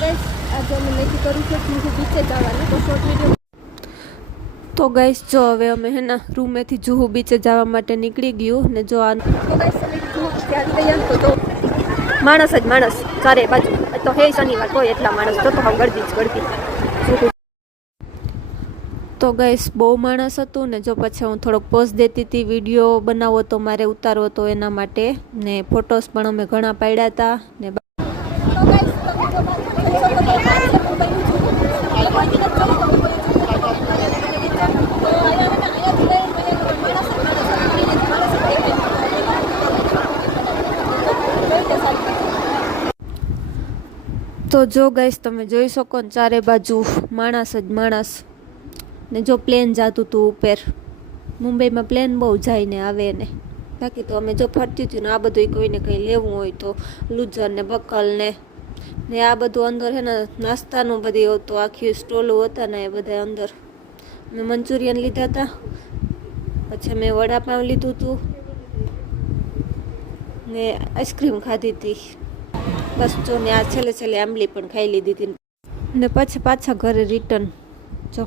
guys આજે અમે નક્કી કર્યું છે કે હું બીચે જવાનું તો શોર્ટ વિડીયો તો ગાઈસ જો હવે અમે હે ને રૂમેથી જુહુ બીચે જવા માટે નીકળી ગયું ને જો આ તો ગાઈસ અમે જુહુ ત્યાં તૈયાર તો માણસ જ માણસ ચારે બાજુ તો હે શનિવાર કોઈ એટલા માણસ તો હવે ગળદી જ ગળદી તો ગાઈસ બહુ માણસ હતું ને જો પછી હું થોડોક પોઝ દેતી હતી વિડીયો બનાવો તો મારે ઉતારવો તો એના માટે ને ફોટોસ પણ અમે ઘણા પાડ્યા હતા ને તો જો ગાઈસ તમે જોઈ શકો ને ચારે બાજુ માણસ જ માણસ ને જો પ્લેન જાતું હતું ઉપર મુંબઈમાં પ્લેન બહુ જાય ને આવે ને બાકી તો અમે જો ફરતી હતી ને આ બધું કોઈને કંઈ લેવું હોય તો લૂઝર ને બકલ ને આ બધું અંદર છે ને નાસ્તાનું બધી હતું આખી સ્ટોલો હતા ને એ બધા અંદર મેં મંચુરિયન લીધા હતા પછી મેં વડાપાઉં લીધું હતું ને આઈસ્ક્રીમ ખાધી હતી બસ જો ને આ છેલ્લે આંબલી પણ ખાઈ લીધી હતી ને પછી પાછા ઘરે રિટર્ન જો